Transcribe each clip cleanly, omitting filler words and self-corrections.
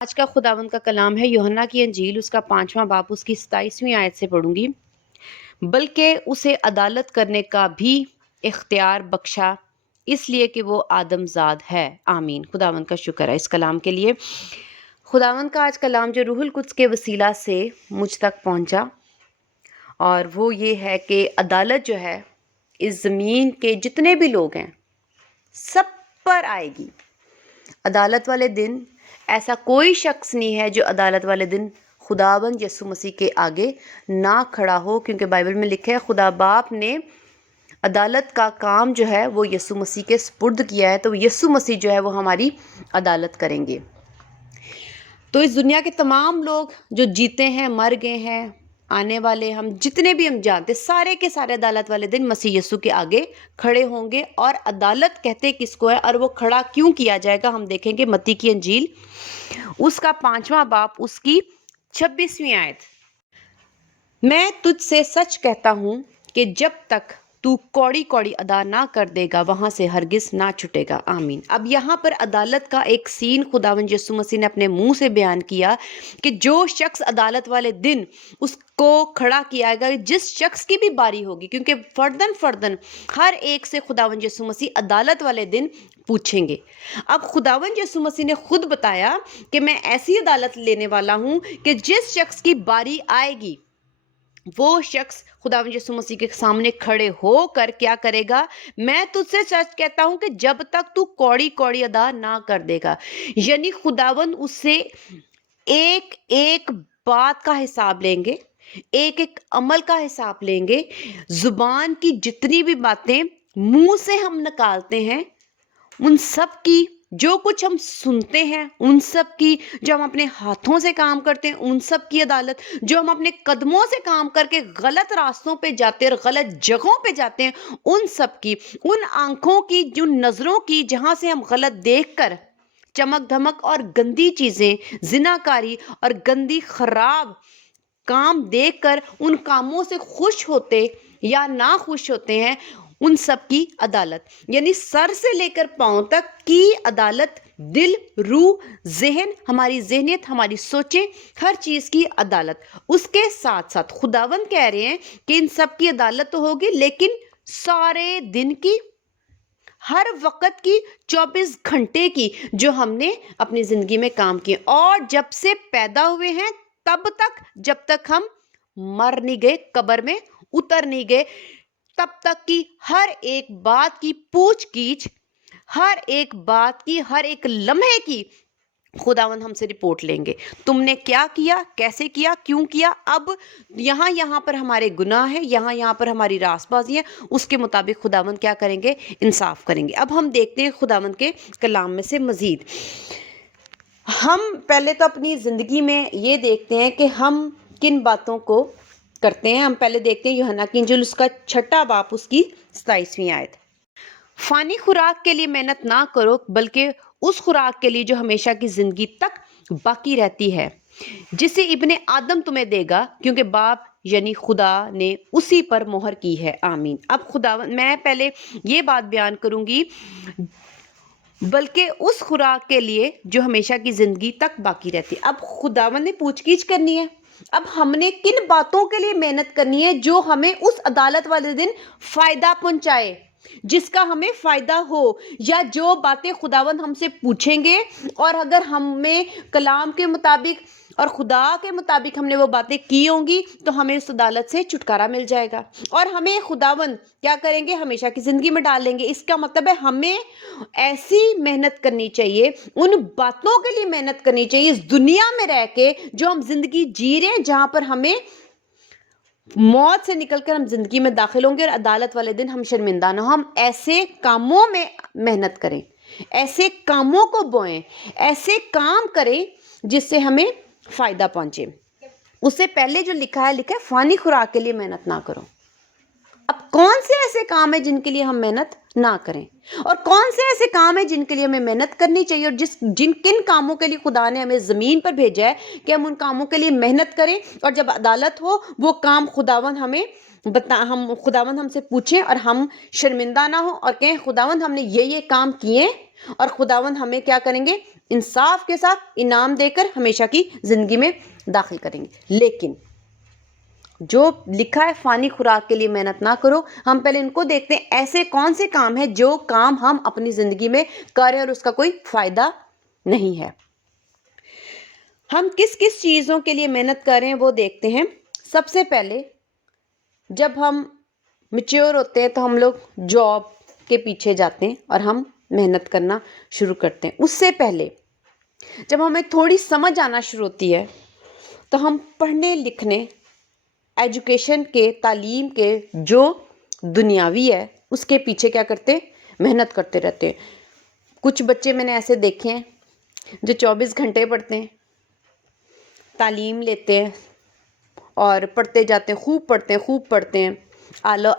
آج کا خداوند کا کلام ہے یوحنا کی انجیل، اس کا 5واں باب، اس کی 27ویں آیت سے پڑھوں گی۔ بلکہ اسے عدالت کرنے کا بھی اختیار بخشا، اس لیے کہ وہ آدم زاد ہے۔ آمین۔ خداوند کا شکر ہے اس کلام کے لیے۔ خداوند کا آج کلام جو روح القدس کے وسیلہ سے مجھ تک پہنچا، اور وہ یہ ہے کہ عدالت جو ہے اس زمین کے جتنے بھی لوگ ہیں سب پر آئے گی۔ عدالت والے دن ایسا کوئی شخص نہیں ہے جو عدالت والے دن خداوند یسوع مسیح کے آگے نہ کھڑا ہو، کیونکہ بائبل میں لکھا ہے خدا باپ نے عدالت کا کام جو ہے وہ یسوع مسیح کے سپرد کیا ہے، تو یسوع مسیح جو ہے وہ ہماری عدالت کریں گے۔ تو اس دنیا کے تمام لوگ جو جیتے ہیں، مر گئے ہیں، آنے والے ہم جتنے بھی ہم جانتے، سارے کے سارے عدالت والے دن مسیح یسوع کے آگے کھڑے ہوں گے۔ اور عدالت کہتے کس کو ہے اور وہ کھڑا کیوں کیا جائے گا، ہم دیکھیں گے متی کی انجیل اس کا 5واں باب، اس کی 26ویں آیت۔ میں تجھ سے سچ کہتا ہوں کہ جب تک تو کوڑی کوڑی ادا نہ کر دے گا وہاں سے ہرگز نہ چھٹے گا۔ آمین۔ اب یہاں پر عدالت کا ایک سین خداوند یسوع مسیح نے اپنے منہ سے بیان کیا کہ جو شخص عدالت والے دن اس کو کھڑا کیا گیا، جس شخص کی بھی باری ہوگی، کیونکہ فردن ہر ایک سے خداوند یسوع مسیح عدالت والے دن پوچھیں گے۔ اب خداوند یسوع مسیح نے خود بتایا کہ میں ایسی عدالت لینے والا ہوں کہ جس شخص کی باری آئے گی وہ شخص خداوند یسوع مسیح کے سامنے کھڑے ہو کر کیا کرے گا؟ میں تجھ سے سچ کہتا ہوں کہ جب تک تو کوڑی کوڑی ادا نہ کر دے گا، یعنی خداوند اس سے ایک ایک بات کا حساب لیں گے، ایک ایک عمل کا حساب لیں گے۔ زبان کی جتنی بھی باتیں منہ سے ہم نکالتے ہیں، ان سب کی، جو کچھ ہم سنتے ہیں ان سب کی، جو ہم اپنے ہاتھوں سے کام کرتے ہیں ان سب کی عدالت، جو ہم اپنے قدموں سے کام کر کے غلط راستوں پہ جاتے ہیں اور غلط جگہوں پہ جاتے ہیں ان سب کی، ان آنکھوں کی، جو نظروں کی جہاں سے ہم غلط دیکھ کر چمک دھمک اور گندی چیزیں، زناکاری اور گندی خراب کام دیکھ کر ان کاموں سے خوش ہوتے یا نہ خوش ہوتے ہیں، ان سب کی عدالت، یعنی سر سے لے کر پاؤں تک کی عدالت، دل، روح، ذہن، ہماری ذہنیت، ہماری سوچیں، ہر چیز کی عدالت۔ اس کے ساتھ ساتھ خداوند کہہ رہے ہیں کہ ان سب کی عدالت تو ہوگی، لیکن سارے دن کی، ہر وقت کی، 24 گھنٹے کی جو ہم نے اپنی زندگی میں کام کیے، اور جب سے پیدا ہوئے ہیں تب تک، جب تک ہم مر نہیں گئے، قبر میں اتر نہیں گئے، تب تک کی ہر ایک بات کی پوچھ گچھ، ہر ایک بات کی، ہر ایک لمحے کی خداوند ہم سے رپورٹ لیں گے۔ تم نے کیا کیا، کیسے کیا، کیوں کیا؟ اب یہاں پر ہمارے گناہ ہیں، یہاں پر ہماری راست بازی ہے، اس کے مطابق خداوند کیا کریں گے؟ انصاف کریں گے۔ اب ہم دیکھتے ہیں خداوند کے کلام میں سے مزید۔ ہم پہلے تو اپنی زندگی میں یہ دیکھتے ہیں کہ ہم کن باتوں کو کرتے ہیں۔ ہم پہلے دیکھتے ہیں یوحنا کی انجیل اس کا 6واں باب، اس کی 27ویں آیت۔ فانی خوراک کے لیے محنت نہ کرو، بلکہ اس خوراک کے لیے جو ہمیشہ کی زندگی تک باقی رہتی ہے، جسے ابن آدم تمہیں دے گا، کیونکہ باپ یعنی خدا نے اسی پر مہر کی ہے۔ آمین۔ اب خداوند، میں پہلے یہ بات بیان کروں گی، بلکہ اس خوراک کے لیے جو ہمیشہ کی زندگی تک باقی رہتی ہے۔ اب خداوند نے پوچھ گچھ کرنی ہے، اب ہم نے کن باتوں کے لیے محنت کرنی ہے جو ہمیں اس عدالت والے دن فائدہ پہنچائے، جس کا ہمیں فائدہ ہو، یا جو باتیں خداوند ہم سے پوچھیں گے اور اگر ہمیں کلام کے مطابق اور خدا کے مطابق ہم نے وہ باتیں کی ہوں گی تو ہمیں اس عدالت سے چھٹکارا مل جائے گا، اور ہمیں خداوند کیا کریں گے؟ ہمیشہ کی زندگی میں ڈال لیں گے۔ اس کا مطلب ہے ہمیں ایسی محنت کرنی چاہیے، ان باتوں کے لیے محنت کرنی چاہیے اس دنیا میں رہ کے جو ہم زندگی جی رہے ہیں، جہاں پر ہمیں موت سے نکل کر ہم زندگی میں داخل ہوں گے اور عدالت والے دن ہم شرمندہ نہ ہوں۔ ہم ایسے کاموں میں محنت کریں، ایسے کاموں کو بوئیں، ایسے کام کریں جس سے ہمیں فائدہ پہنچے۔ اس سے پہلے جو لکھا ہے فانی خوراک کے لیے محنت نہ کرو۔ اب کون سے ایسے کام ہیں جن کے لیے ہم محنت نہ کریں، اور کون سے ایسے کام ہیں جن کے لیے ہمیں محنت کرنی چاہیے، اور کن کاموں کے لیے خدا نے ہمیں زمین پر بھیجا ہے کہ ہم ان کاموں کے لیے محنت کریں، اور جب عدالت ہو وہ کام خداوند ہمیں ہم خداوند ہم سے پوچھیں اور ہم شرمندہ نہ ہوں اور کہیں خداوند ہم نے یہ کام کیے، اور خداوند ہمیں کیا کریں گے، انصاف کے ساتھ انعام دے کر ہمیشہ کی زندگی میں داخل کریں گے۔ لیکن جو لکھا ہے فانی خوراک کے لیے محنت نہ کرو، ہم پہلے ان کو دیکھتے ہیں ایسے کون سے کام ہیں جو کام ہم اپنی زندگی میں کریں اور اس کا کوئی فائدہ نہیں ہے۔ ہم کس کس چیزوں کے لیے محنت کر رہے ہیں وہ دیکھتے ہیں۔ سب سے پہلے جب ہم میچور ہوتے ہیں تو ہم لوگ جاب کے پیچھے جاتے ہیں اور ہم محنت کرنا شروع کرتے ہیں۔ اس سے پہلے جب ہمیں تھوڑی سمجھ آنا شروع ہوتی ہے تو ہم پڑھنے لکھنے، ایجوکیشن کے، تعلیم کے جو دنیاوی ہے اس کے پیچھے کیا کرتے ہیں، محنت کرتے رہتے ہیں۔ کچھ بچے میں نے ایسے دیکھے ہیں جو 24 گھنٹے پڑھتے ہیں، تعلیم لیتے ہیں اور پڑھتے جاتے ہیں، خوب پڑھتے ہیں، اعلیٰ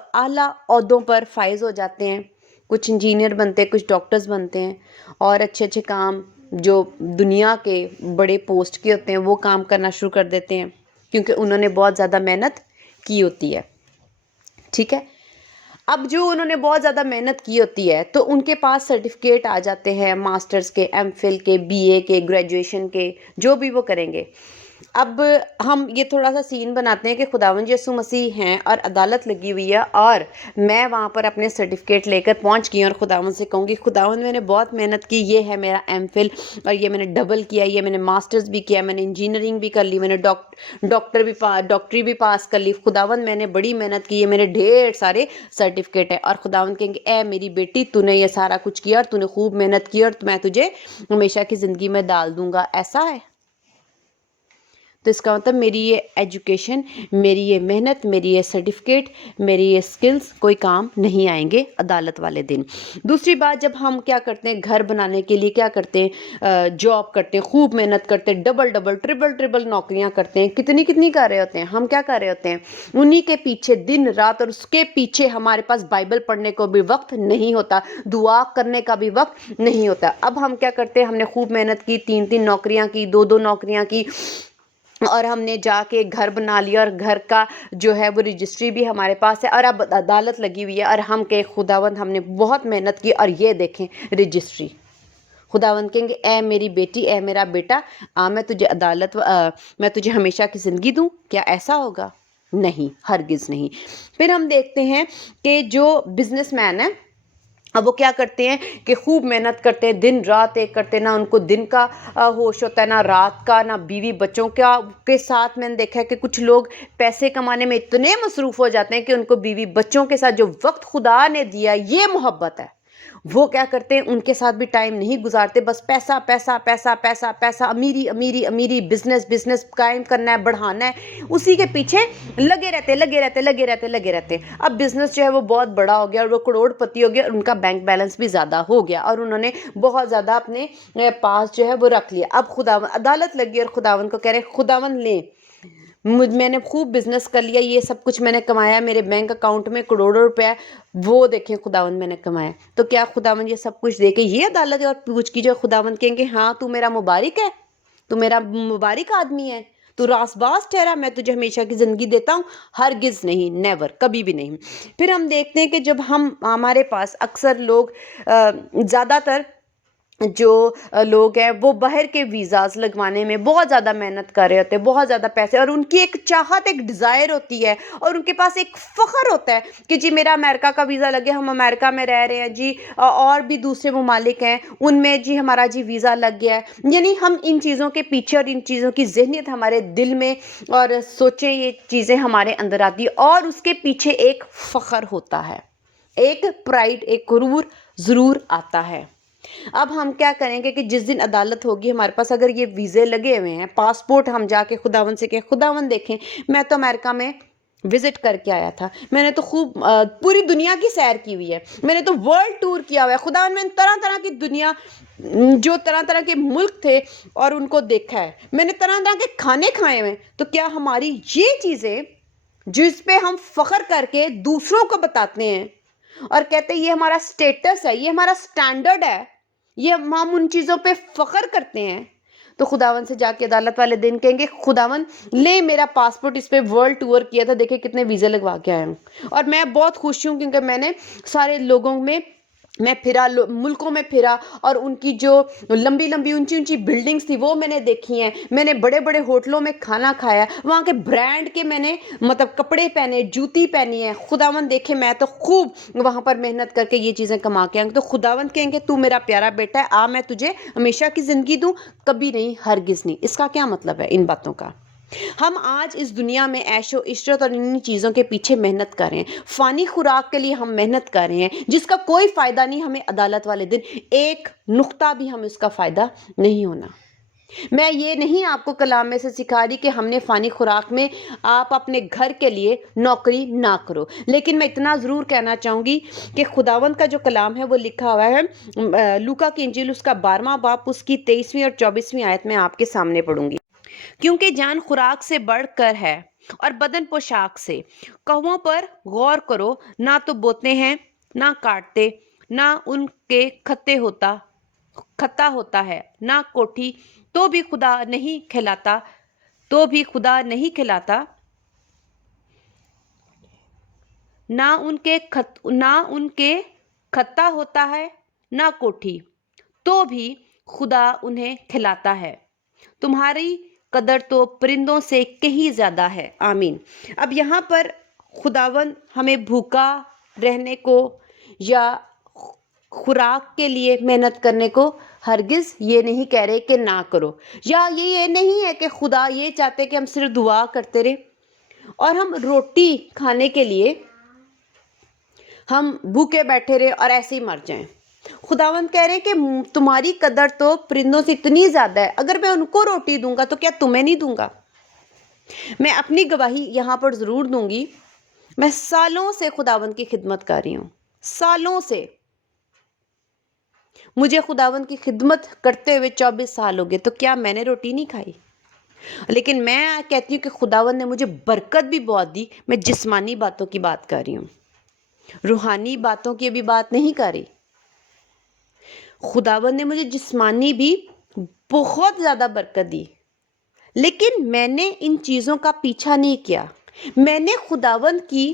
عہدوں پر فائز ہو جاتے ہیں، کچھ انجینئر بنتے ہیں، کچھ ڈاکٹرز بنتے ہیں، اور اچھے اچھے کام جو دنیا کے بڑے پوسٹ کے ہوتے ہیں وہ کام کرنا شروع کر دیتے ہیں کیونکہ انہوں نے بہت زیادہ محنت کی ہوتی ہے۔ ٹھیک ہے، اب جو انہوں نے بہت زیادہ محنت کی ہوتی ہے تو ان کے پاس سرٹیفکیٹ آ جاتے ہیں ماسٹرز کے، ایم فل کے، بی اے کے، گریجویشن کے، جو بھی وہ کریں گے۔ اب ہم یہ تھوڑا سا سین بناتے ہیں کہ خداوند یسوع مسیح ہیں اور عدالت لگی ہوئی ہے اور میں وہاں پر اپنے سرٹیفکیٹ لے کر پہنچ گئی اور خداوند سے کہوں گی خداوند میں نے بہت محنت کی، یہ ہے میرا ایم فل اور یہ میں نے ڈبل کیا، یہ میں نے ماسٹرز بھی کیا، میں نے انجینئرنگ بھی کر لی، میں نے ڈاکٹری بھی پاس کر لی، خداوند میں نے بڑی محنت کی ہے، میرے ڈھیر سارے سرٹیفکیٹ ہیں۔ اور خداوند کہیں گے اے میری بیٹی تو نے یہ سارا کچھ کیا اور تو نے خوب محنت کی اور میں تجھے ہمیشہ کی زندگی میں ڈال دوں گا۔ ایسا ہے؟ تو اس کا مطلب میری یہ ایجوکیشن، میری یہ محنت، میری یہ سرٹیفکیٹ، میری یہ سکلز کوئی کام نہیں آئیں گے عدالت والے دن۔ دوسری بات، جب ہم کیا کرتے ہیں گھر بنانے کے لیے کیا کرتے ہیں، جاب کرتے ہیں، خوب محنت کرتے ہیں، ڈبل ٹربل نوکریاں کرتے ہیں، کتنی کر رہے ہوتے ہیں ہم، کیا کر رہے ہوتے ہیں انہی کے پیچھے دن رات، اور اس کے پیچھے ہمارے پاس بائبل پڑھنے کو بھی وقت نہیں ہوتا، دعا کرنے کا بھی وقت نہیں ہوتا۔ اب ہم کیا کرتے ہیں، ہم نے خوب محنت کی، 3 نوکریاں کی، 2 نوکریاں کی، اور ہم نے جا کے گھر بنا لیا اور گھر کا جو ہے وہ رجسٹری بھی ہمارے پاس ہے اور اب عدالت لگی ہوئی ہے اور ہم کہ خداوند ہم نے بہت محنت کی اور یہ دیکھیں رجسٹری۔ خداوند کہیں گے اے میری بیٹی، اے میرا بیٹا، میں تجھے ہمیشہ کی زندگی دوں؟ کیا ایسا ہوگا؟ نہیں، ہرگز نہیں۔ پھر ہم دیکھتے ہیں کہ جو بزنس مین ہے اب وہ کیا کرتے ہیں کہ خوب محنت کرتے ہیں، دن رات ایک کرتے ہیں، نہ ان کو دن کا ہوش ہوتا ہے نہ رات کا، نہ بیوی بچوں کے ساتھ۔ میں نے دیکھا ہے کہ کچھ لوگ پیسے کمانے میں اتنے مصروف ہو جاتے ہیں کہ ان کو بیوی بچوں کے ساتھ جو وقت خدا نے دیا یہ محبت ہے، وہ کیا کرتے ہیں ان کے ساتھ بھی ٹائم نہیں گزارتے، بس پیسہ پیسہ پیسہ پیسہ پیسہ، امیری امیری امیری، بزنس قائم کرنا ہے، بڑھانا ہے، اسی کے پیچھے لگے رہتے۔ اب بزنس جو ہے وہ بہت بڑا ہو گیا اور وہ کروڑ پتی ہو گیا اور ان کا بینک بیلنس بھی زیادہ ہو گیا اور انہوں نے بہت زیادہ اپنے پاس جو ہے وہ رکھ لیا۔ اب خداوند عدالت لگی اور خداوند کو کہہ رہے خداوند لیں، میں نے خوب بزنس کر لیا، یہ سب کچھ میں نے کمایا، میرے بینک اکاؤنٹ میں کروڑوں روپے ہے، وہ دیکھیں خداوند میں نے کمایا۔ تو کیا خداوند یہ سب کچھ دے کے یہ عدالت اور پوچھ کی جو خداوند کہیں گے ہاں تو میرا مبارک ہے، تو میرا مبارک آدمی ہے، تو راست باز ٹھہرا، میں تجھے ہمیشہ کی زندگی دیتا ہوں؟ ہرگز نہیں، نیور، کبھی بھی نہیں۔ پھر ہم دیکھتے ہیں کہ جب ہمارے پاس اکثر لوگ زیادہ تر جو لوگ ہیں وہ باہر کے ویزاز لگوانے میں بہت زیادہ محنت کر رہے ہوتے ہیں، بہت زیادہ پیسے، اور ان کی ایک چاہت، ایک ڈیزائر ہوتی ہے اور ان کے پاس ایک فخر ہوتا ہے کہ جی میرا امریکہ کا ویزا لگے، ہم امریکہ میں رہ رہے ہیں جی، اور بھی دوسرے ممالک ہیں ان میں جی ہمارا جی ویزا لگ گیا ہے۔ یعنی ہم ان چیزوں کے پیچھے اور ان چیزوں کی ذہنیت ہمارے دل میں اور سوچیں یہ چیزیں ہمارے اندر آتی ہے اور اس کے پیچھے ایک فخر ہوتا ہے، ایک پرائڈ، ایک غرور ضرور آتا ہے۔ اب ہم کیا کریں گے کہ جس دن عدالت ہوگی ہمارے پاس اگر یہ ویزے لگے ہوئے ہیں، پاسپورٹ، ہم جا کے خداوند سے کہیں خداوند دیکھیں میں تو امریکہ میں وزٹ کر کے آیا تھا، میں نے تو خوب پوری دنیا کی سیر کی ہوئی ہے، میں نے تو ورلڈ ٹور کیا ہوا ہے، خداوند میں نے طرح طرح کی دنیا، جو طرح طرح کے ملک تھے اور ان کو دیکھا ہے، میں نے طرح طرح کے کھانے کھائے ہوئے ہیں۔ تو کیا ہماری یہ چیزیں جس پہ ہم فخر کر کے دوسروں کو بتاتے ہیں اور کہتے ہیں یہ ہمارا سٹیٹس ہے، یہ ہمارا سٹینڈرڈ ہے، یہ ہم ان چیزوں پہ فخر کرتے ہیں، تو خداون سے جا کے عدالت والے دن کہیں گے خداون لے میرا پاسپورٹ اس پہ ورلڈ ٹور کیا تھا، دیکھیں کتنے ویزے لگوا کے آئے ہوں، اور میں بہت خوش ہوں کیونکہ میں نے سارے لوگوں میں پھرا، ملکوں میں پھرا، اور ان کی جو لمبی لمبی اونچی اونچی بلڈنگز تھی وہ میں نے دیکھی ہیں، میں نے بڑے بڑے ہوٹلوں میں کھانا کھایا، وہاں کے برانڈ کے میں نے مطلب کپڑے پہنے، جوتی پہنی ہے، خداوند دیکھے میں تو خوب وہاں پر محنت کر کے یہ چیزیں کما کے آئیں گے۔ تو خداوند کہیں گے تو میرا پیارا بیٹا ہے، آ میں تجھے ہمیشہ کی زندگی دوں، کبھی نہیں، ہرگز نہیں۔ اس کا کیا مطلب ہے ان باتوں کا؟ ہم آج اس دنیا میں عیش و عشرت اور ان چیزوں کے پیچھے محنت کر رہے ہیں، فانی خوراک کے لیے ہم محنت کر رہے ہیں جس کا کوئی فائدہ نہیں، ہمیں عدالت والے دن ایک نقطہ بھی ہمیں اس کا فائدہ نہیں ہونا۔ میں یہ نہیں آپ کو کلام میں سے سکھا رہی کہ ہم نے فانی خوراک میں آپ اپنے گھر کے لیے نوکری نہ کرو، لیکن میں اتنا ضرور کہنا چاہوں گی کہ خداوند کا جو کلام ہے وہ لکھا ہوا ہے لوکا کی انجیل اس کا 12واں باب اس کی 23ویں اور 24ویں آیت میں آپ کے سامنے پڑھوں گی۔ کیونکہ جان خوراک سے بڑھ کر ہے اور بدن پوشاک سے، کوہوں پر غور کرو، نہ تو بوتے ہیں نہ کاٹتے، نہ ان کے کھتا ہوتا ہے، نہ کوٹھی، تو بھی خدا نہیں کھلاتا، نہ ان کے کھتا ہوتا ہے نہ کوٹھی، تو بھی خدا انہیں کھلاتا ہے، تمہاری قدر تو پرندوں سے کہیں زیادہ ہے۔ آمین۔ اب یہاں پر خداوند ہمیں بھوکا رہنے کو یا خوراک کے لیے محنت کرنے کو ہرگز یہ نہیں کہہ رہے کہ نہ کرو، یا یہ نہیں ہے کہ خدا یہ چاہتے کہ ہم صرف دعا کرتے رہے اور ہم روٹی کھانے کے لیے ہم بھوکے بیٹھے رہے اور ایسے ہی مر جائیں۔ خداوند کہہ رہے کہ تمہاری قدر تو پرندوں سے اتنی زیادہ ہے، اگر میں ان کو روٹی دوں گا تو کیا تمہیں نہیں دوں گا؟ میں اپنی گواہی یہاں پر ضرور دوں گی، میں سالوں سے خداوند کی خدمت کر رہی ہوں، سالوں سے، مجھے خداوند کی خدمت کرتے ہوئے 24 سال ہو گئے، تو کیا میں نے روٹی نہیں کھائی؟ لیکن میں کہتی ہوں کہ خداوند نے مجھے برکت بھی بہت دی، میں جسمانی باتوں کی بات کر رہی ہوں، روحانی باتوں کی ابھی بات نہیں کر رہی۔ خداوند نے مجھے جسمانی بھی بہت زیادہ برکت دی، لیکن میں نے ان چیزوں کا پیچھا نہیں کیا، میں نے خداوند کی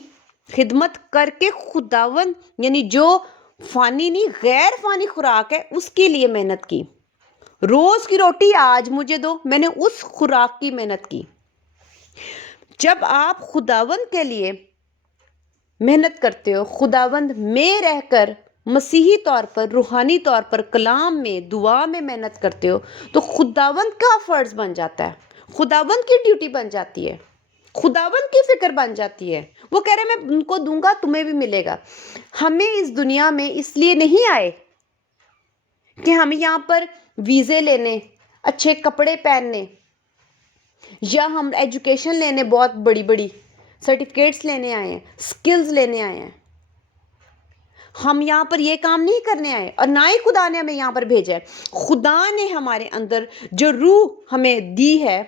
خدمت کر کے خداوند یعنی جو فانی نہیں غیر فانی خوراک ہے اس کے لیے محنت کی۔ روز کی روٹی آج مجھے دو، میں نے اس خوراک کی محنت کی۔ جب آپ خداوند کے لیے محنت کرتے ہو، خداوند میں رہ کر مسیحی طور پر، روحانی طور پر، کلام میں، دعا میں محنت کرتے ہو، تو خداوند کا فرض بن جاتا ہے، خداوند کی ڈیوٹی بن جاتی ہے، خداوند کی فکر بن جاتی ہے۔ وہ کہہ رہے میں ان کو دوں گا تمہیں بھی ملے گا۔ ہمیں اس دنیا میں اس لیے نہیں آئے کہ ہم یہاں پر ویزے لینے، اچھے کپڑے پہننے، یا ہم ایجوکیشن لینے، بہت بڑی بڑی سرٹیفکیٹس لینے آئے ہیں، سکلز لینے آئے ہیں۔ ہم یہاں پر یہ کام نہیں کرنے آئے، اور نہ ہی خدا نے ہمیں یہاں پر بھیجا ہے۔ خدا نے ہمارے اندر جو روح ہمیں دی ہے،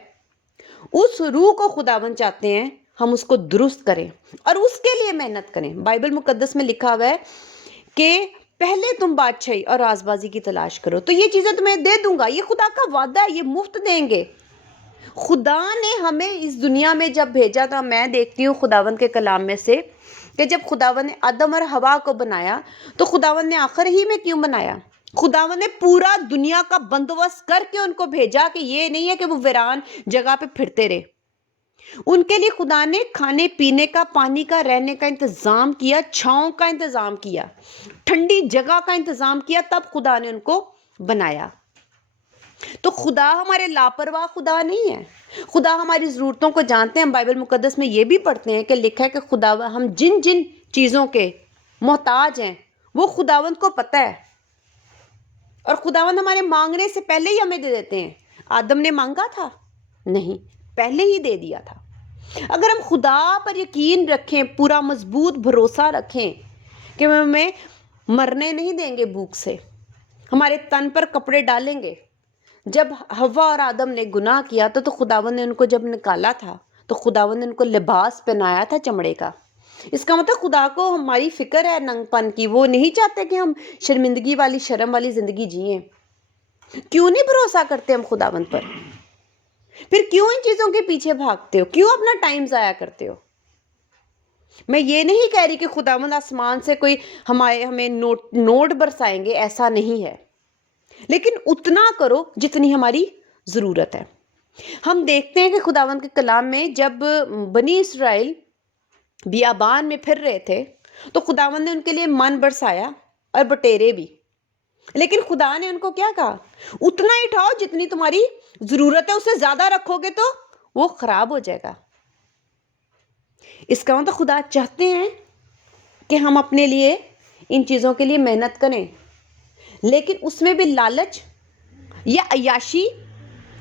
اس روح کو خداوند چاہتے ہیں ہم اس کو درست کریں اور اس کے لیے محنت کریں۔ بائبل مقدس میں لکھا ہوا ہے کہ پہلے تم بادشاہی اور رازبازی کی تلاش کرو تو یہ چیزیں تمہیں دے دوں گا۔ یہ خدا کا وعدہ ہے، یہ مفت دیں گے۔ خدا نے ہمیں اس دنیا میں جب بھیجا تھا، میں دیکھتی ہوں خداوند کے کلام میں سے کہ جب خداوند نے آدم اور حوا کو بنایا تو خداوند نے آخر ہی میں کیوں بنایا؟ خداوند نے پورا دنیا کا بندوبست کر کے ان کو بھیجا، کہ یہ نہیں ہے کہ وہ ویران جگہ پہ پھرتے رہے۔ ان کے لیے خدا نے کھانے پینے کا، پانی کا، رہنے کا انتظام کیا، چھاؤں کا انتظام کیا، ٹھنڈی جگہ کا انتظام کیا، تب خدا نے ان کو بنایا۔ تو خدا ہمارے لاپرواہ خدا نہیں ہے، خدا ہماری ضرورتوں کو جانتے ہیں۔ ہم بائبل مقدس میں یہ بھی پڑھتے ہیں کہ لکھا ہے کہ خدا ہم جن جن چیزوں کے محتاج ہیں وہ خداوند کو پتہ ہے، اور خداوند ہمارے مانگنے سے پہلے ہی ہمیں دے دیتے ہیں۔ آدم نے مانگا تھا؟ نہیں، پہلے ہی دے دیا تھا۔ اگر ہم خدا پر یقین رکھیں، پورا مضبوط بھروسہ رکھیں کہ وہ ہمیں مرنے نہیں دیں گے بھوک سے، ہمارے تن پر کپڑے ڈالیں گے۔ جب حوا اور آدم نے گناہ کیا تو خداوند نے ان کو جب نکالا تھا تو خداوند نے ان کو لباس پہنایا تھا چمڑے کا۔ اس کا مطلب خدا کو ہماری فکر ہے ننگ پن کی، وہ نہیں چاہتے کہ ہم شرمندگی والی، شرم والی زندگی جئیں۔ کیوں نہیں بھروسہ کرتے ہم خداوند پر؟ پھر کیوں ان چیزوں کے پیچھے بھاگتے ہو؟ کیوں اپنا ٹائم ضائع کرتے ہو؟ میں یہ نہیں کہہ رہی کہ خداوند آسمان سے کوئی ہمیں نوٹ برسائیں گے، ایسا نہیں ہے، لیکن اتنا کرو جتنی ہماری ضرورت ہے۔ ہم دیکھتے ہیں کہ خداوند کے کلام میں جب بنی اسرائیل بیابان میں پھر رہے تھے تو خداوند نے ان کے لیے من برسایا اور بٹیرے بھی، لیکن خدا نے ان کو کیا کہا؟ اتنا ہی اٹھاؤ جتنی تمہاری ضرورت ہے، اس سے زیادہ رکھو گے تو وہ خراب ہو جائے گا۔ اس کا مطلب خدا چاہتے ہیں کہ ہم اپنے لیے ان چیزوں کے لیے محنت کریں، لیکن اس میں بھی لالچ یا عیاشی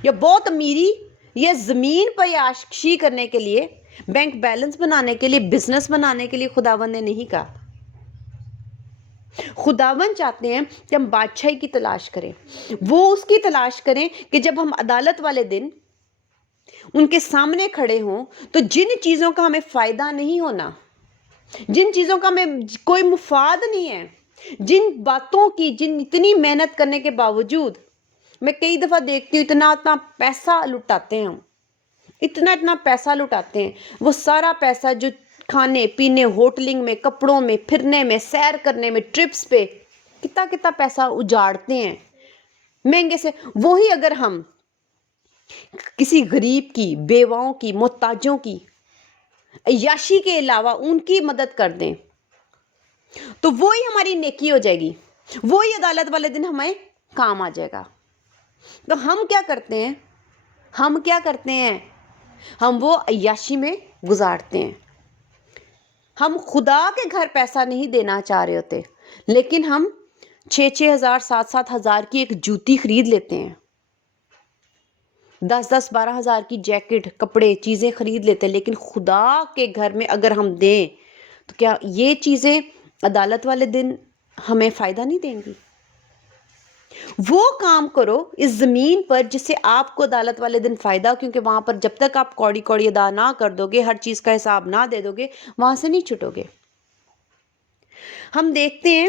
یا بہت امیری یا زمین پر عیاشی کرنے کے لیے، بینک بیلنس بنانے کے لیے، بزنس بنانے کے لیے خداوند نے نہیں کہا۔ خداوند چاہتے ہیں کہ ہم بادشاہی کی تلاش کریں، وہ اس کی تلاش کریں کہ جب ہم عدالت والے دن ان کے سامنے کھڑے ہوں تو جن چیزوں کا ہمیں فائدہ نہیں ہونا، جن چیزوں کا ہمیں کوئی مفاد نہیں ہے، جن باتوں کی اتنی محنت کرنے کے باوجود میں کئی دفعہ دیکھتی ہوں اتنا پیسہ لٹاتے ہیں، ہم اتنا پیسہ لٹاتے ہیں، وہ سارا پیسہ جو کھانے پینے، ہوٹلنگ میں، کپڑوں میں، پھرنے میں، سیر کرنے میں، ٹرپس پہ کتنا پیسہ اجاڑتے ہیں مہنگے سے، وہی اگر ہم کسی غریب کی، بیواؤں کی، محتاجوں کی عیاشی کے علاوہ ان کی مدد کر دیں تو وہی ہماری نیکی ہو جائے گی، وہی عدالت والے دن ہمیں کام آ جائے گا۔ تو ہم کیا کرتے ہیں؟ ہم وہ عیاشی میں گزارتے ہیں۔ ہم خدا کے گھر پیسہ نہیں دینا چاہ رہے ہوتے، لیکن ہم 6,000 7,000 کی ایک جوتی خرید لیتے ہیں، 12,000 کی جیکٹ، کپڑے، چیزیں خرید لیتے ہیں، لیکن خدا کے گھر میں اگر ہم دیں تو کیا یہ چیزیں عدالت والے دن ہمیں فائدہ نہیں دیں گی؟ وہ کام کرو اس زمین پر جس سے آپ کو عدالت والے دن فائدہ، کیونکہ وہاں پر جب تک آپ کوڑی ادا نہ کر دو گے، ہر چیز کا حساب نہ دے دو گے، وہاں سے نہیں چھٹو گے۔ ہم دیکھتے ہیں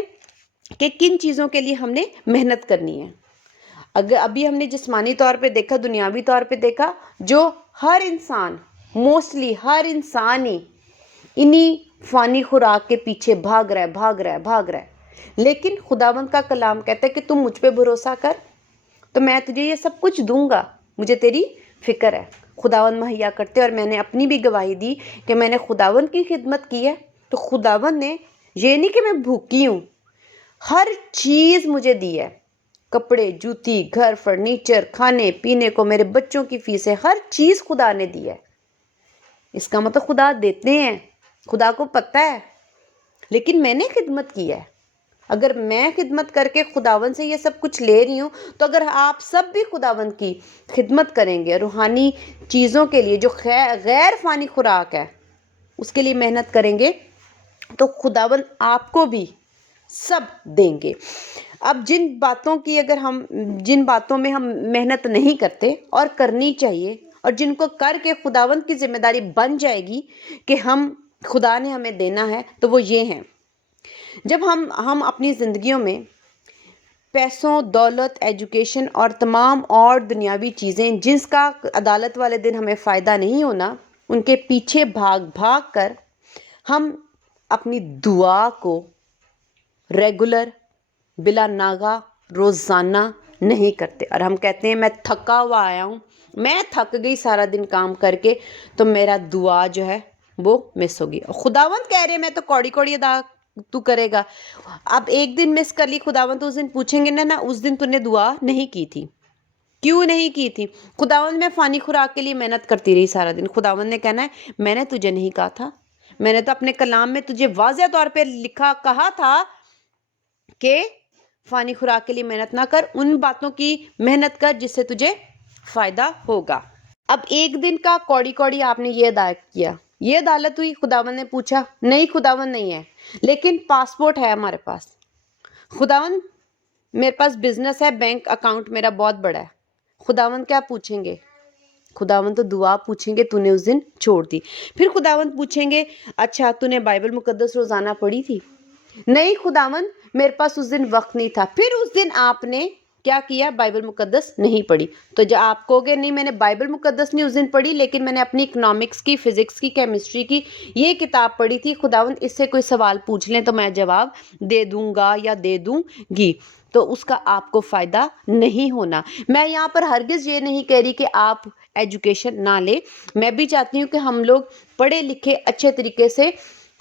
کہ کن چیزوں کے لیے ہم نے محنت کرنی ہے۔ اگر ابھی ہم نے جسمانی طور پہ دیکھا، دنیاوی طور پہ دیکھا، جو ہر انسان، موسٹلی ہر انسان ہی انہی فانی خوراک کے پیچھے بھاگ رہا ہے، لیکن خداوند کا کلام کہتا ہے کہ تم مجھ پہ بھروسہ کر تو میں تجھے یہ سب کچھ دوں گا، مجھے تیری فکر ہے۔ خداوند مہیا کرتے، اور میں نے اپنی بھی گواہی دی کہ میں نے خداوند کی خدمت کی ہے تو خداوند نے یہ نہیں کہ میں بھوکی ہوں، ہر چیز مجھے دی ہے، کپڑے، جوتی، گھر، فرنیچر، کھانے پینے کو، میرے بچوں کی فیسیں، ہر چیز خدا نے دی ہے۔ اس کا مطلب خدا دیتے ہیں، خدا کو پتہ ہے، لیکن میں نے خدمت کی ہے۔ اگر میں خدمت کر کے خداوند سے یہ سب کچھ لے رہی ہوں، تو اگر آپ سب بھی خداوند کی خدمت کریں گے، روحانی چیزوں کے لیے جو غیر فانی خوراک ہے اس کے لیے محنت کریں گے، تو خداوند آپ کو بھی سب دیں گے۔ اب جن باتوں میں ہم محنت نہیں کرتے اور کرنی چاہیے، اور جن کو کر کے خداوند کی ذمہ داری بن جائے گی کہ خدا نے ہمیں دینا ہے، تو وہ یہ ہیں۔ جب ہم اپنی زندگیوں میں پیسوں، دولت، ایجوکیشن اور تمام اور دنیاوی چیزیں جس کا عدالت والے دن ہمیں فائدہ نہیں ہونا، ان کے پیچھے بھاگ کر ہم اپنی دعا کو ریگولر، بلا ناغہ، روزانہ نہیں کرتے، اور ہم کہتے ہیں میں تھکا ہوا آیا ہوں، میں تھک گئی سارا دن کام کر کے، تو میرا دعا جو ہے وہ مس ہوگی۔ خداوند کہہ رہے میں تو کوڑی ادا تو کرے گا۔ اب ایک دن مس کر لی، خداوند تو اس دن پوچھیں گے نا اس دن تو نے دعا نہیں کی تھی، کیوں نہیں کی تھی؟ خداوند میں فانی خوراک کے لیے محنت کرتی رہی سارا دن۔ خداوند نے کہنا ہے میں نے تجھے نہیں کہا تھا، میں نے تو اپنے کلام میں تجھے واضح طور پہ کہا تھا کہ فانی خوراک کے لیے محنت نہ کر، ان باتوں کی محنت کر جس سے تجھے فائدہ ہوگا۔ اب ایک دن کا کوڑی آپ نے یہ ادا کیا، یہ عدالت ہوئی؟ خداوند نے پوچھا؟ نہیں، خداوند نہیں ہے، لیکن پاسپورٹ ہے ہمارے پاس۔ خداوند میرے پاس بزنس ہے، بینک اکاؤنٹ میرا بہت بڑا ہے۔ خداوند کیا پوچھیں گے؟ خداوند تو دعا پوچھیں گے، تو نے اس دن چھوڑ دی۔ پھر خداوند پوچھیں گے اچھا تو نے بائبل مقدس روزانہ پڑھی تھی؟ نہیں خداوند، میرے پاس اس دن وقت نہیں تھا۔ پھر اس دن آپ نے کیا کیا؟ بائبل مقدس نہیں پڑھی. تو جب آپ کہو گے نہیں میں نے بائبل مقدس نہیں اس دن پڑھی لیکن میں نے اپنی اکنامکس کی، فزکس کی، کیمسٹری کی یہ کتاب پڑھی تھی، خداوند اس سے کوئی سوال پوچھ لیں تو میں جواب دے دوں گا یا دے دوں گی، تو اس کا آپ کو فائدہ نہیں ہونا. میں یہاں پر ہرگز یہ نہیں کہہ رہی کہ آپ ایجوکیشن نہ لیں. میں بھی چاہتی ہوں کہ ہم لوگ پڑھے لکھے اچھے طریقے سے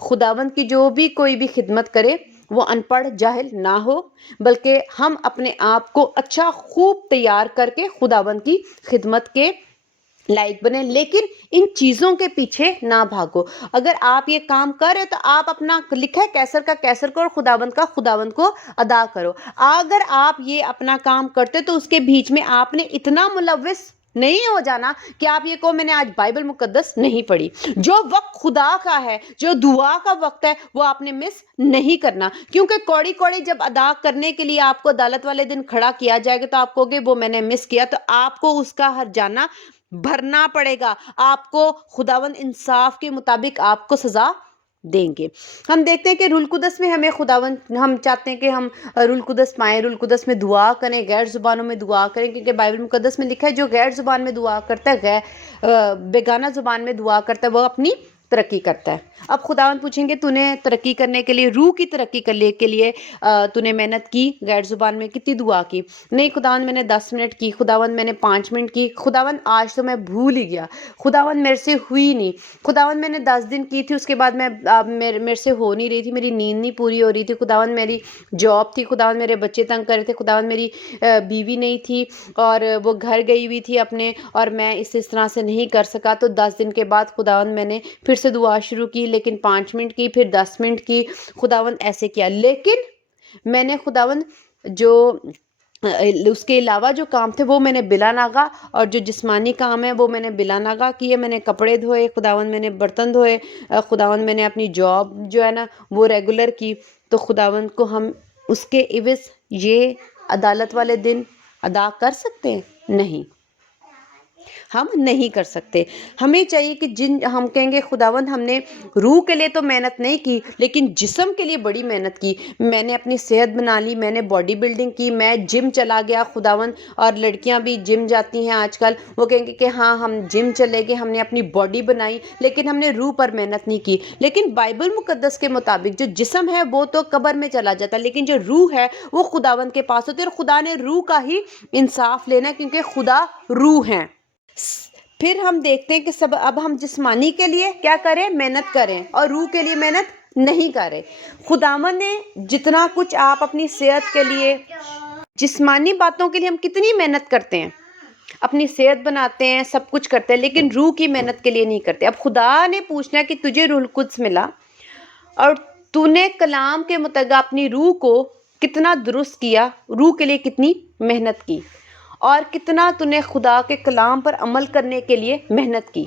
خداوند کی جو بھی کوئی بھی خدمت کرے وہ ان پڑھ جاہل نہ ہو، بلکہ ہم اپنے آپ کو اچھا خوب تیار کر کے خداوند کی خدمت کے لائق بنے. لیکن ان چیزوں کے پیچھے نہ بھاگو. اگر آپ یہ کام کر رہے تو آپ اپنا لکھا ہے کیسر کا کیسر کو اور خداوند کا خداوند کو ادا کرو. اگر آپ یہ اپنا کام کرتے تو اس کے بیچ میں آپ نے اتنا ملوث نہیں ہو جانا کہ آپ یہ کہو میں نے آج بائبل مقدس نہیں پڑھی. جو وقت خدا کا ہے، جو دعا کا وقت ہے، وہ آپ نے مس نہیں کرنا، کیونکہ کوڑی کوڑی جب ادا کرنے کے لیے آپ کو عدالت والے دن کھڑا کیا جائے گا تو آپ کہو گے وہ میں نے مس کیا، تو آپ کو اس کا ہرجانہ بھرنا پڑے گا. آپ کو خداوند انصاف کے مطابق آپ کو سزا دیں گے. ہم دیکھتے ہیں کہ روح القدس میں ہمیں خداوند، ہم چاہتے ہیں کہ ہم روح القدس پائیں، روح القدس میں دعا کریں، غیر زبانوں میں دعا کریں، کیونکہ بائبل مقدس میں لکھا ہے جو غیر زبان میں دعا کرتا ہے، بیگانہ زبان میں دعا کرتا ہے، وہ اپنی ترقی کرتا ہے. اب خداوند پوچھیں گے تو نے ترقی کرنے کے لیے، روح کی ترقی کرنے کے لیے تو نے محنت کی، غیر زبان میں کتنی دعا کی؟ نہیں خداوند میں نے 10 منٹ کی، خداوند میں نے 5 منٹ کی، خداوند آج تو میں بھول ہی گیا، خداوند میرے سے ہوئی نہیں، خداوند میں نے 10 دن کی تھی اس کے بعد میرے سے ہو نہیں رہی تھی، میری نیند نہیں پوری ہو رہی تھی، خداوند میری جاب تھی، خداوند میرے بچے تنگ کر رہے تھے، خداوند میری بیوی نہیں تھی اور وہ گھر گئی ہوئی تھی اپنے، اور میں اس طرح سے نہیں کر سکا. تو 10 دن کے بعد خداوند میں نے پھر سے دعا شروع کی، لیکن 5 منٹ کی، پھر 10 منٹ کی، خداوند ایسے کیا. لیکن میں نے خداوند جو اس کے علاوہ جو کام تھے وہ میں نے بلا ناغہ، اور جو جسمانی کام ہے وہ میں نے بلا ناغہ کیے. میں نے کپڑے دھوئے خداوند، میں نے برتن دھوئے خداوند، میں نے اپنی جاب جو ہے نا وہ ریگولر کی. تو خداوند کو ہم اس کے عوض یہ عدالت والے دن ادا کر سکتے ہیں؟ نہیں، ہم نہیں کر سکتے. ہمیں چاہیے کہ ہم کہیں گے خداوند ہم نے روح کے لیے تو محنت نہیں کی لیکن جسم کے لیے بڑی محنت کی، میں نے اپنی صحت بنا لی، میں نے باڈی بلڈنگ کی، میں جم چلا گیا خداوند. اور لڑکیاں بھی جم جاتی ہیں آج کل، وہ کہیں گے کہ ہاں ہم جم چلے گئے، ہم نے اپنی باڈی بنائی لیکن ہم نے روح پر محنت نہیں کی. لیکن بائبل مقدس کے مطابق جو جسم ہے وہ تو قبر میں چلا جاتا ہے، لیکن جو روح ہے وہ خداوند کے پاس ہوتی ہے، اور خدا نے روح کا ہی انصاف لینا ہے کیونکہ خدا روح ہے. پھر ہم دیکھتے ہیں کہ اب ہم جسمانی کے لیے کیا کریں؟ محنت کریں، اور روح کے لیے محنت نہیں کریں. خداوند نے جتنا کچھ آپ اپنی صحت کے لیے، جسمانی باتوں کے لیے ہم کتنی محنت کرتے ہیں، اپنی صحت بناتے ہیں، سب کچھ کرتے ہیں، لیکن روح کی محنت کے لیے نہیں کرتے. اب خدا نے پوچھنا کہ تجھے روح القدس ملا اور تو نے کلام کے مطابق اپنی روح کو کتنا درست کیا، روح کے لیے کتنی محنت کی، اور کتنا تو نے خدا کے کلام پر عمل کرنے کے لیے محنت کی.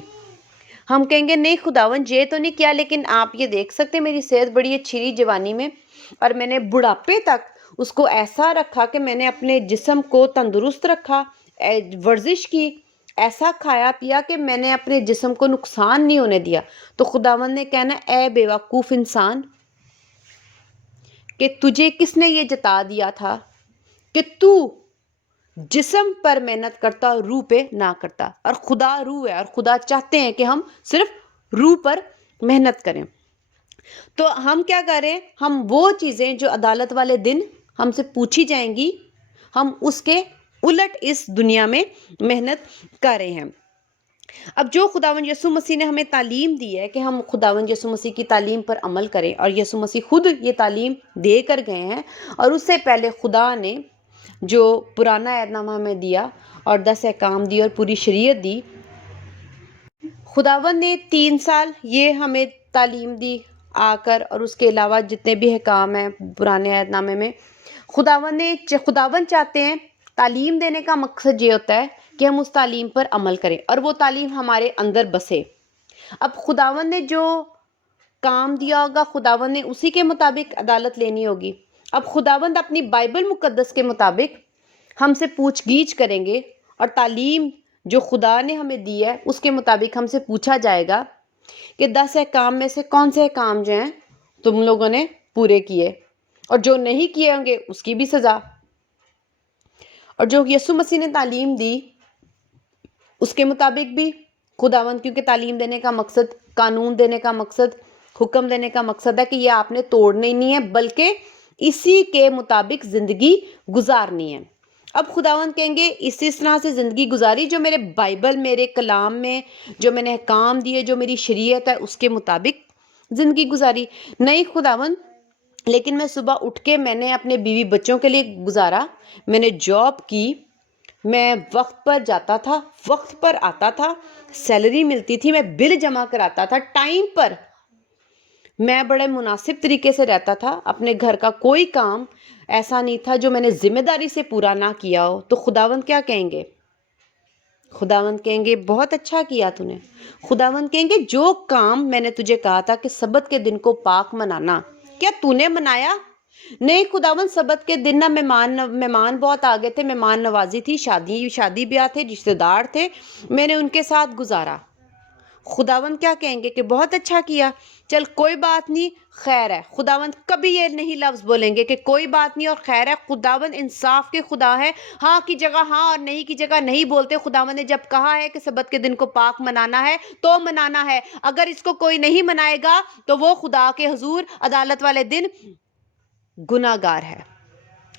ہم کہیں گے نہیں خداوند یہ تو نہیں کیا، لیکن آپ یہ دیکھ سکتے میری صحت بڑی اچھی رہی جوانی میں، اور میں نے بڑھاپے تک اس کو ایسا رکھا کہ میں نے اپنے جسم کو تندرست رکھا، ورزش کی، ایسا کھایا پیا کہ میں نے اپنے جسم کو نقصان نہیں ہونے دیا. تو خداوند نے کہنا اے بے وقوف انسان، کہ تجھے کس نے یہ جتا دیا تھا کہ تو جسم پر محنت کرتا، روح پہ نہ کرتا. اور خدا روح ہے اور خدا چاہتے ہیں کہ ہم صرف روح پر محنت کریں. تو ہم کیا کریں؟ ہم وہ چیزیں جو عدالت والے دن ہم سے پوچھی جائیں گی، ہم اس کے الٹ اس دنیا میں محنت کر رہے ہیں. اب جو خداوند یسوع مسیح نے ہمیں تعلیم دی ہے کہ ہم خداوند یسوع مسیح کی تعلیم پر عمل کریں، اور یسوع مسیح خود یہ تعلیم دے کر گئے ہیں، اور اس سے پہلے خدا نے جو پرانا عہد نامہ ہمیں دیا اور 10 احکام دی اور پوری شریعت دی، خداوند نے 3 سال یہ ہمیں تعلیم دی آ کر، اور اس کے علاوہ جتنے بھی احکام ہیں پرانے عہد نامے میں، خداوند چاہتے ہیں، تعلیم دینے کا مقصد یہ ہوتا ہے کہ ہم اس تعلیم پر عمل کریں اور وہ تعلیم ہمارے اندر بسے. اب خداوند نے جو کام دیا ہوگا، خداوند نے اسی کے مطابق عدالت لینی ہوگی. اب خداوند اپنی بائبل مقدس کے مطابق ہم سے پوچھ گیچھ کریں گے، اور تعلیم جو خدا نے ہمیں دی ہے اس کے مطابق ہم سے پوچھا جائے گا کہ 10 احکام میں سے کون سے احکام جو ہیں تم لوگوں نے پورے کیے، اور جو نہیں کیے ہوں گے اس کی بھی سزا. اور جو یسوع مسیح نے تعلیم دی اس کے مطابق بھی خداوند، کیونکہ تعلیم دینے کا مقصد، قانون دینے کا مقصد، حکم دینے کا مقصد ہے کہ یہ آپ نے توڑنے ہی نہیں ہے بلکہ اسی کے مطابق زندگی گزارنی ہے۔ اب خداوند کہیں گے اس طرح سے زندگی گزاری جو میرے بائبل، میرے کلام میں جو میں نے احکام دیے، جو میری شریعت ہے اس کے مطابق زندگی گزاری۔ نہیں خداوند، لیکن میں صبح اٹھ کے میں نے اپنے بیوی بچوں کے لیے گزارا، میں نے جاب کی، میں وقت پر جاتا تھا، وقت پر آتا تھا، سیلری ملتی تھی، میں بل جمع کراتا تھا ٹائم پر، میں بڑے مناسب طریقے سے رہتا تھا، اپنے گھر کا کوئی کام ایسا نہیں تھا جو میں نے ذمہ داری سے پورا نہ کیا ہو۔ تو خداوند کیا کہیں گے؟ خداوند کہیں گے بہت اچھا کیا تو نے۔ خداوند کہیں گے جو کام میں نے تجھے کہا تھا کہ سبت کے دن کو پاک منانا، کیا تو نے منایا؟ نہیں خداوند، سبت کے دن نہ مہمان بہت آگے تھے، مہمان نوازی تھی، شادی بیاہ تھے، رشتہ دار تھے، میں نے ان کے ساتھ گزارا۔ خداوند کیا کہیں گے کہ بہت اچھا کیا، چل کوئی بات نہیں، خیر ہے۔ خداوند کبھی یہ نہیں لفظ بولیں گے کہ کوئی بات نہیں اور خیر ہے۔ خداوند انصاف کے خدا ہے، ہاں کی جگہ ہاں اور نہیں کی جگہ نہیں بولتے۔ خداوند نے جب کہا ہے کہ سبت کے دن کو پاک منانا ہے تو منانا ہے، اگر اس کو کوئی نہیں منائے گا تو وہ خدا کے حضور عدالت والے دن گناہ گار ہے۔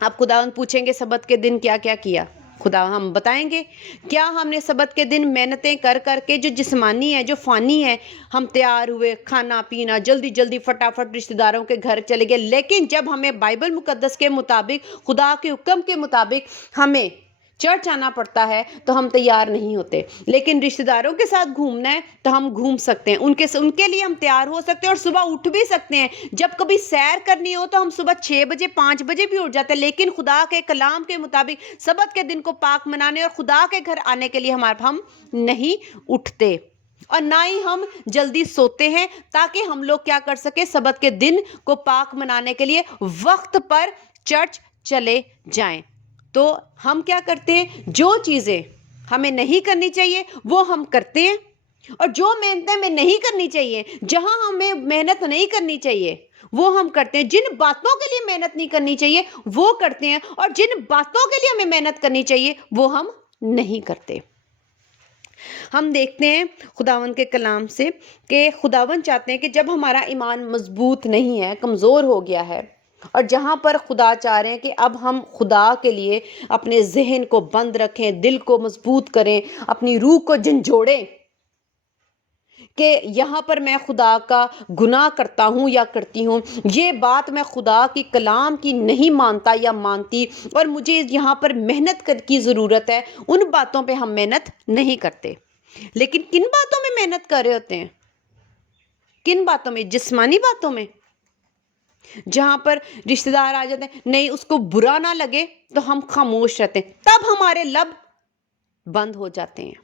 اب خداوند پوچھیں گے سبت کے دن کیا کیا کیا؟ خدا ہم بتائیں گے کیا ہم نے سبت کے دن محنتیں کر کر کے جو جسمانی ہے، جو فانی ہے، ہم تیار ہوئے، کھانا پینا، جلدی جلدی فٹافٹ رشتہ داروں کے گھر چلے گئے، لیکن جب ہمیں بائبل مقدس کے مطابق، خدا کے حکم کے مطابق ہمیں چرچ آنا پڑتا ہے تو ہم تیار نہیں ہوتے، لیکن رشتہ داروں کے ساتھ گھومنا ہے تو ہم گھوم سکتے ہیں، ان کے لیے ہم تیار ہو سکتے ہیں اور صبح اٹھ بھی سکتے ہیں۔ جب کبھی سیر کرنی ہو تو ہم صبح 6 بجے 5 بجے بھی اٹھ جاتے ہیں، لیکن خدا کے کلام کے مطابق سبت کے دن کو پاک منانے اور خدا کے گھر آنے کے لیے ہم نہیں اٹھتے، اور نہ ہی ہم جلدی سوتے ہیں تاکہ ہم لوگ کیا کر سکے، سبت کے دن کو پاک منانے کے لیے وقت پر چرچ چلے جائیں۔ تو ہم کیا کرتے ہیں، جو چیزیں ہمیں نہیں کرنی چاہیے وہ ہم کرتے ہیں، اور جو محنتیں ہمیں نہیں کرنی چاہیے، جہاں ہمیں محنت نہیں کرنی چاہیے وہ ہم کرتے ہیں، جن باتوں کے لیے محنت نہیں کرنی چاہیے وہ کرتے ہیں، اور جن باتوں کے لیے ہمیں محنت کرنی چاہیے وہ ہم نہیں کرتے۔ ہم دیکھتے ہیں خداوند کے کلام سے کہ خداوند چاہتے ہیں کہ جب ہمارا ایمان مضبوط نہیں ہے، کمزور ہو گیا ہے، اور جہاں پر خدا چاہ رہے ہیں کہ اب ہم خدا کے لیے اپنے ذہن کو بند رکھیں، دل کو مضبوط کریں، اپنی روح کو جھنجھوڑیں کہ یہاں پر میں خدا کا گناہ کرتا ہوں یا کرتی ہوں، یہ بات میں خدا کی کلام کی نہیں مانتا یا مانتی، اور مجھے یہاں پر محنت کی ضرورت ہے، ان باتوں پہ ہم محنت نہیں کرتے۔ لیکن کن باتوں میں محنت کر رہے ہوتے ہیں؟ کن باتوں میں؟ جسمانی باتوں میں، جہاں پر رشتہ دار آ جاتے ہیں، نہیں اس کو برا نہ لگے تو ہم خاموش رہتے ہیں، تب ہمارے لب بند ہو جاتے ہیں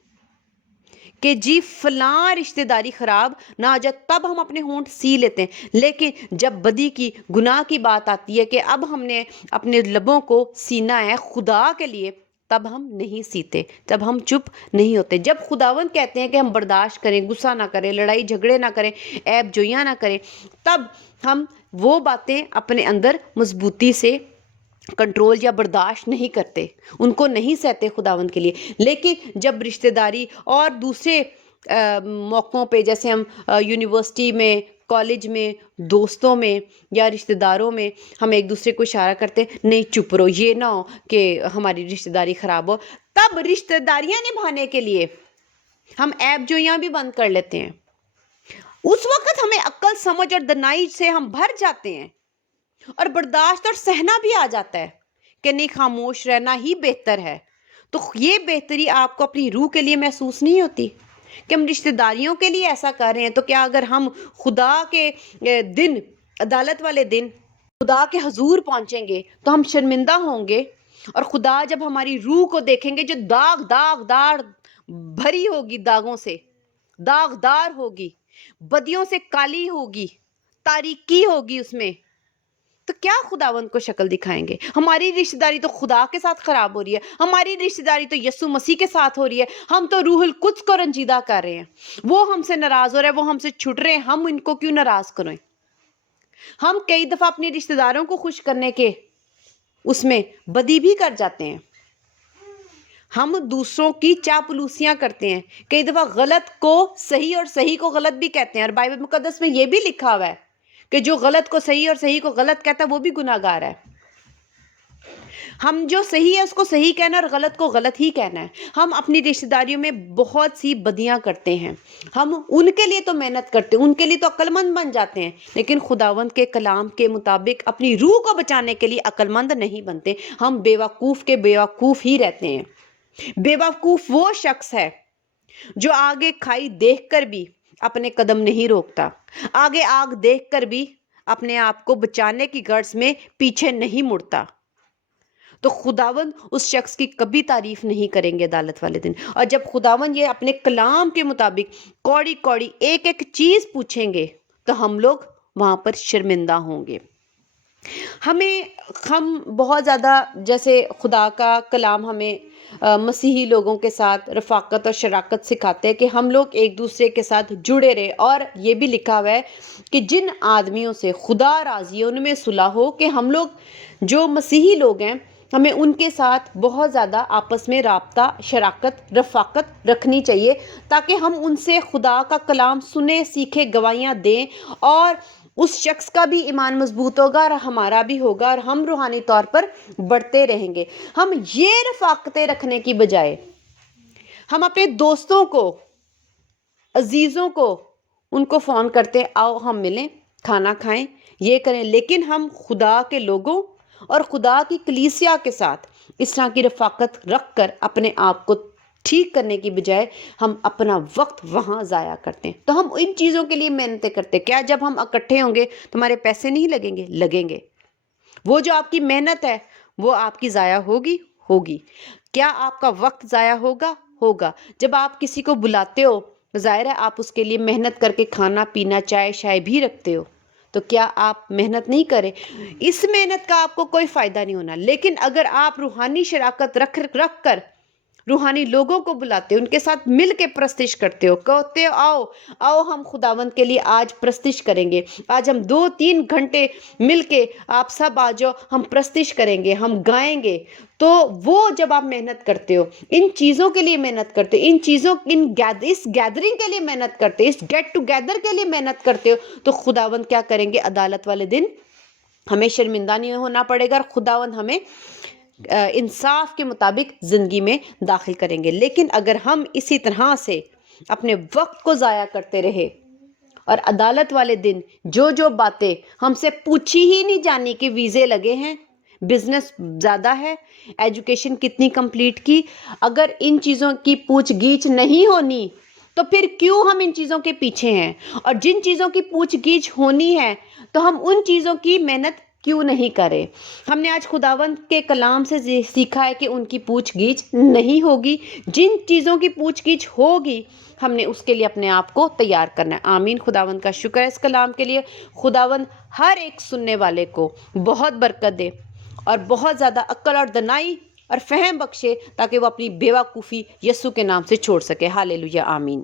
کہ جی فلاں رشتہ داری خراب نہ آ جائے، تب ہم اپنے ہونٹ سی لیتے ہیں۔ لیکن جب بدی کی، گناہ کی بات آتی ہے کہ اب ہم نے اپنے لبوں کو سینا ہے خدا کے لیے، تب ہم نہیں سیتے، تب ہم چپ نہیں ہوتے۔ جب خداوند کہتے ہیں کہ ہم برداشت کریں، غصہ نہ کریں، لڑائی جھگڑے نہ کریں، عیب جوئیاں نہ کریں، تب ہم وہ باتیں اپنے اندر مضبوطی سے کنٹرول یا برداشت نہیں کرتے، ان کو نہیں سہتے خداوند کے لیے۔ لیکن جب رشتہ داری اور دوسرے موقعوں پہ، جیسے ہم یونیورسٹی میں، کالج میں، دوستوں میں یا رشتہ داروں میں ہم ایک دوسرے کو اشارہ کرتے ہیں، نہیں چپ رہو، یہ نہ ہو کہ ہماری رشتہ داری خراب ہو، تب رشتہ داریاں نبھانے کے لیے ہم عیب جوئیاں بھی بند کر لیتے ہیں۔ اس وقت ہمیں عقل، سمجھ اور دانائی سے ہم بھر جاتے ہیں، اور برداشت اور سہنا بھی آ جاتا ہے کہ نہیں، خاموش رہنا ہی بہتر ہے۔ تو یہ بہتری آپ کو اپنی روح کے لیے محسوس نہیں ہوتی کہ ہم رشتہ داریوں کے لیے ایسا کر رہے ہیں؟ تو کیا اگر ہم خدا کے دن، عدالت والے دن خدا کے حضور پہنچیں گے تو ہم شرمندہ ہوں گے، اور خدا جب ہماری روح کو دیکھیں گے جو داغ بھری ہوگی، داغوں سے داغدار ہوگی، بدیوں سے کالی ہوگی، تاریکی ہوگی اس میں، تو کیا خداوند کو شکل دکھائیں گے؟ ہماری رشتہ داری تو خدا کے ساتھ خراب ہو رہی ہے، ہماری رشتہ داری تو یسوع مسیح کے ساتھ ہو رہی ہے، ہم تو روح القدس کو رنجیدہ کر رہے ہیں، وہ ہم سے ناراض ہو رہے ہیں، وہ ہم سے چھٹ رہے ہیں، ہم ان کو کیوں ناراض کریں؟ ہم کئی دفعہ اپنے رشتہ داروں کو خوش کرنے کے اس میں بدی بھی کر جاتے ہیں۔ ہم دوسروں کی چاپلوسیاں کرتے ہیں، کئی دفعہ غلط کو صحیح اور صحیح کو غلط بھی کہتے ہیں، اور بائبل مقدس میں یہ بھی لکھا ہوا ہے کہ جو غلط کو صحیح اور صحیح کو غلط کہتا ہے وہ بھی گناہ گار ہے۔ ہم جو صحیح ہے اس کو صحیح کہنا ہے اور غلط کو غلط ہی کہنا ہے۔ ہم اپنی رشتہ داریوں میں بہت سی بدیاں کرتے ہیں، ہم ان کے لیے تو محنت کرتے ہیں، ان کے لیے تو عقل مند بن جاتے ہیں، لیکن خداوند کے کلام کے مطابق اپنی روح کو بچانے کے لیے عقل مند نہیں بنتے، ہم بیوقوف کے بیوقوف ہی رہتے ہیں۔ بیوقوف وہ شخص ہے جو آگے کھائی دیکھ کر بھی اپنے قدم نہیں روکتا، آگے آگ دیکھ کر بھی اپنے آپ کو بچانے کی غرض میں پیچھے نہیں مڑتا۔ تو خداوند اس شخص کی کبھی تعریف نہیں کریں گے عدالت والے دن، اور جب خداوند یہ اپنے کلام کے مطابق کوڑی کوڑی ایک ایک چیز پوچھیں گے تو ہم لوگ وہاں پر شرمندہ ہوں گے۔ ہم بہت زیادہ جیسے خدا کا کلام ہمیں مسیحی لوگوں کے ساتھ رفاقت اور شراکت سکھاتے ہیں کہ ہم لوگ ایک دوسرے کے ساتھ جڑے رہے، اور یہ بھی لکھا ہوا ہے کہ جن آدمیوں سے خدا راضی ہے ان میں صلح ہو، کہ ہم لوگ جو مسیحی لوگ ہیں ہمیں ان کے ساتھ بہت زیادہ آپس میں رابطہ، شراکت، رفاقت رکھنی چاہیے، تاکہ ہم ان سے خدا کا کلام سنیں، سیکھیں، گواہیاں دیں، اور اس شخص کا بھی ایمان مضبوط ہوگا اور ہمارا بھی ہوگا، اور ہم روحانی طور پر بڑھتے رہیں گے۔ ہم یہ رفاقتیں رکھنے کی بجائے ہم اپنے دوستوں کو، عزیزوں کو، ان کو فون کرتے آؤ ہم ملیں، کھانا کھائیں، یہ کریں، لیکن ہم خدا کے لوگوں اور خدا کی کلیسیا کے ساتھ اس طرح کی رفاقت رکھ کر اپنے آپ کو ٹھیک کرنے کی بجائے ہم اپنا وقت وہاں ضائع کرتے ہیں۔ تو ہم ان چیزوں کے لیے محنتیں کرتے ہیں، کیا جب ہم اکٹھے ہوں گے تو ہمارے پیسے نہیں لگیں گے؟ لگیں گے۔ وہ جو آپ کی محنت ہے وہ آپ کی ضائع ہوگی۔ کیا آپ کا وقت ضائع ہوگا۔ جب آپ کسی کو بلاتے ہو، ظاہر ہے آپ اس کے لیے محنت کر کے کھانا پینا، چائے شائے بھی رکھتے ہو، تو کیا آپ محنت نہیں کریں؟ اس محنت کا آپ کو کوئی فائدہ نہیں ہونا، لیکن اگر آپ روحانی شراکت رکھ کر روحانی لوگوں کو بلاتے ہو، ان کے ساتھ مل کے پرستش کرتے ہو، کہتے ہو آؤ ہم خداوند کے لیے آج پرستش کریں گے، آج ہم 2-3 گھنٹے مل کے آپ سب آ جاؤ، ہم پرستش کریں گے، ہم گائیں گے، تو وہ جب آپ محنت کرتے ہو، ان چیزوں کے لیے محنت کرتے ہو، اس گیدرنگ کے لیے محنت کرتے ہو، اس گیٹ ٹو گیدر کے لیے محنت کرتے ہو، تو خداوند کیا کریں گے عدالت والے دن؟ ہمیں شرمندہ نہیں ہونا پڑے گا، اور خداوند ہمیں انصاف کے مطابق زندگی میں داخل کریں گے۔ لیکن اگر ہم اسی طرح سے اپنے وقت کو ضائع کرتے رہے اور عدالت والے دن جو باتیں ہم سے پوچھی ہی نہیں جانی کہ ویزے لگے ہیں، بزنس زیادہ ہے، ایجوکیشن کتنی کمپلیٹ کی، اگر ان چیزوں کی پوچھ گیچ نہیں ہونی تو پھر کیوں ہم ان چیزوں کے پیچھے ہیں؟ اور جن چیزوں کی پوچھ گیچ ہونی ہے تو ہم ان چیزوں کی محنت کیوں نہیں کرے؟ ہم نے آج خداوند کے کلام سے سیکھا ہے کہ ان کی پوچھ گیچ نہیں ہوگی، جن چیزوں کی پوچھ گیچ ہوگی ہم نے اس کے لیے اپنے آپ کو تیار کرنا ہے۔ آمین۔ خداوند کا شکر ہے اس کلام کے لیے۔ خداوند ہر ایک سننے والے کو بہت برکت دے اور بہت زیادہ عقل اور دانائی اور فہم بخشے، تاکہ وہ اپنی بیوقوفی یسوع کے نام سے چھوڑ سکے۔ ہاللیلویہ، آمین۔